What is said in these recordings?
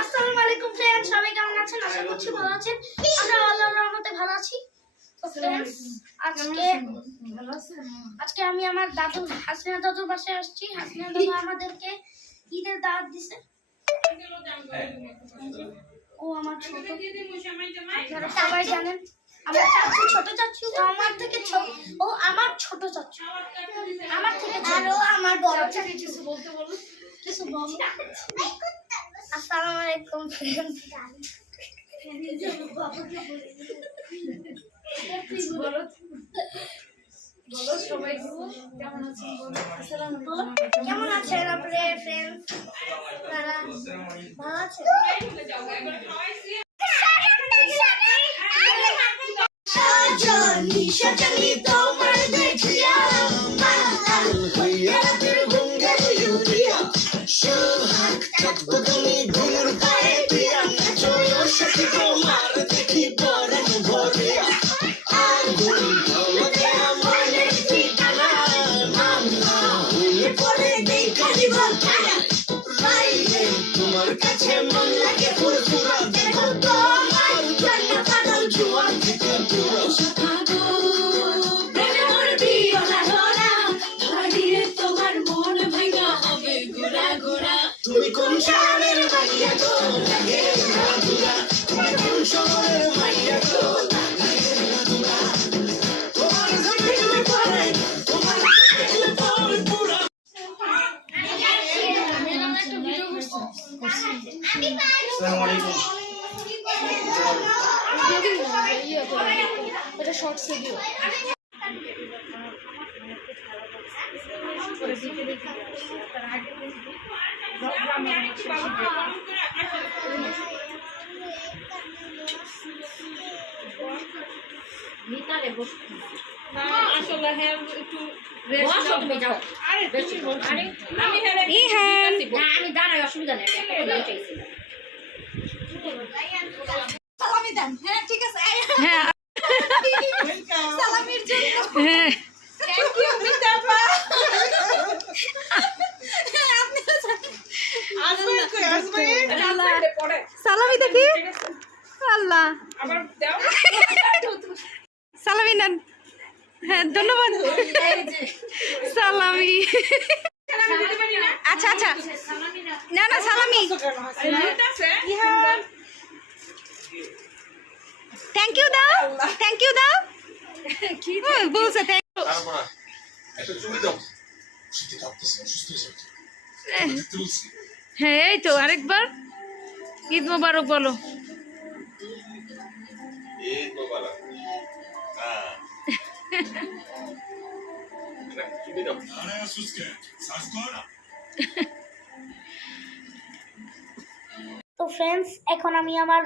আসসালামু আলাইকুম ফ্রেন্ডস সবাই কেমন আছেন? আশা করছি ভালো আছেন। আমরা আল্লাহর রহমতে ভালো আছি। আজকে আজকে আমি আমার দাদু হাসিনা দাদুর বাসায় আসছি। হাসিনা দাদু আমাদেরকে ঈদের দাওয়াত দিছে। ও আমার ছোট। আপনারা সবাই জানেন আমার চাচু ছোট চাচু আমার থেকে ছোট ও আমার ছোট চাচু। আমার থেকে ছোট। ও আমার বড় চাচু কিছু বলতে বলো কিছু বলো আসসালামু আলাইকুম ফ্রেন্ডস কেমন আছেন আপনি ফ্রেন্ডস ভালো আছেন? সাজানি সাজানি তোমার দেখিয়া মাতাল হইয়া দিল গঙ্গার ইউরিয়া সোহাগ কাছে মন আসসালামু আলাইকুম এটা শর্টস ভিডিও একটু বসো তুমি যাও। আরে বেশি বল। আরে আমি হ্যাঁ ইহান আমি দাঁড়াই অসুবিধা নেই একটা হ্যাঁ ঠিক আছে। হ্যাঁ। সালামির জন্য। হ্যাঁ। পড়ে সালামি দেখি। আল্লাহ। আবার দাও সালামি নেন হ্যাঁ ধন্যবাদ। সালামি। আচ্ছা আচ্ছা। না না, সালামি। থ্যাংক ইউ দাও। থ্যাংক ইউ দাও। বলছে থ্যাংক অসুস্থ হয়ে, এই তো, আরেকবার। ঈদ মোবারক বলো। তো বালা হ্যাঁ। তো ফ্রেন্ডস এখন আমি আমার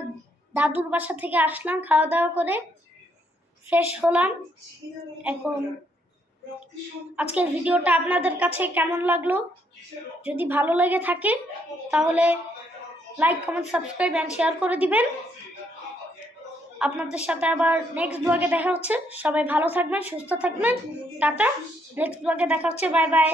দাদুর বাসা থেকে আসলাম খাওয়া দাওয়া করে ফ্রেশ হলাম। এখন আজকের ভিডিওটা আপনাদের কাছে কেমন লাগল? যদি ভালো লেগে থাকে, তাহলে like comment subscribe and share করে দিবেন। আপনাদের সাথে আবার নেক্সট ব্লগে দেখা হচ্ছে। সবাই ভালো থাকবেন, সুস্থ থাকবেন। টাটা। নেক্সট ব্লগে দেখা হচ্ছে। Bye bye